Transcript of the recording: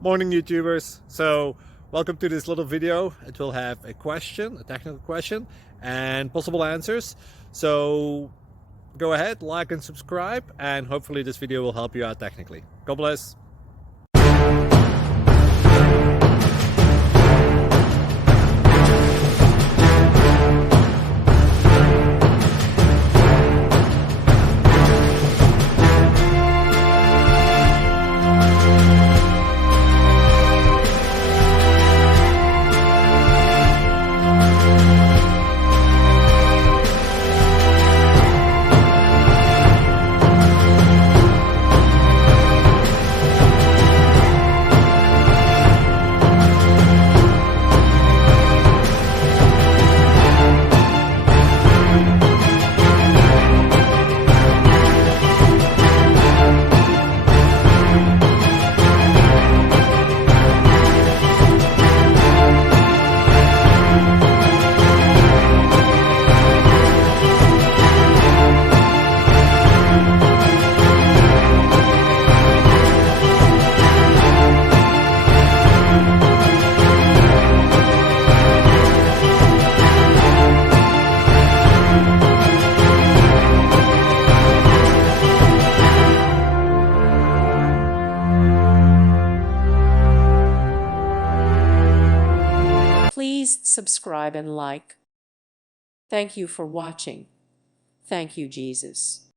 Morning YouTubers. So welcome to this little video. It will have a question, a technical question, and possible answers. So go ahead, like and subscribe, and hopefully this video will help you out technically. God bless. Please subscribe and like. Thank you for watching. Thank you, Jesus.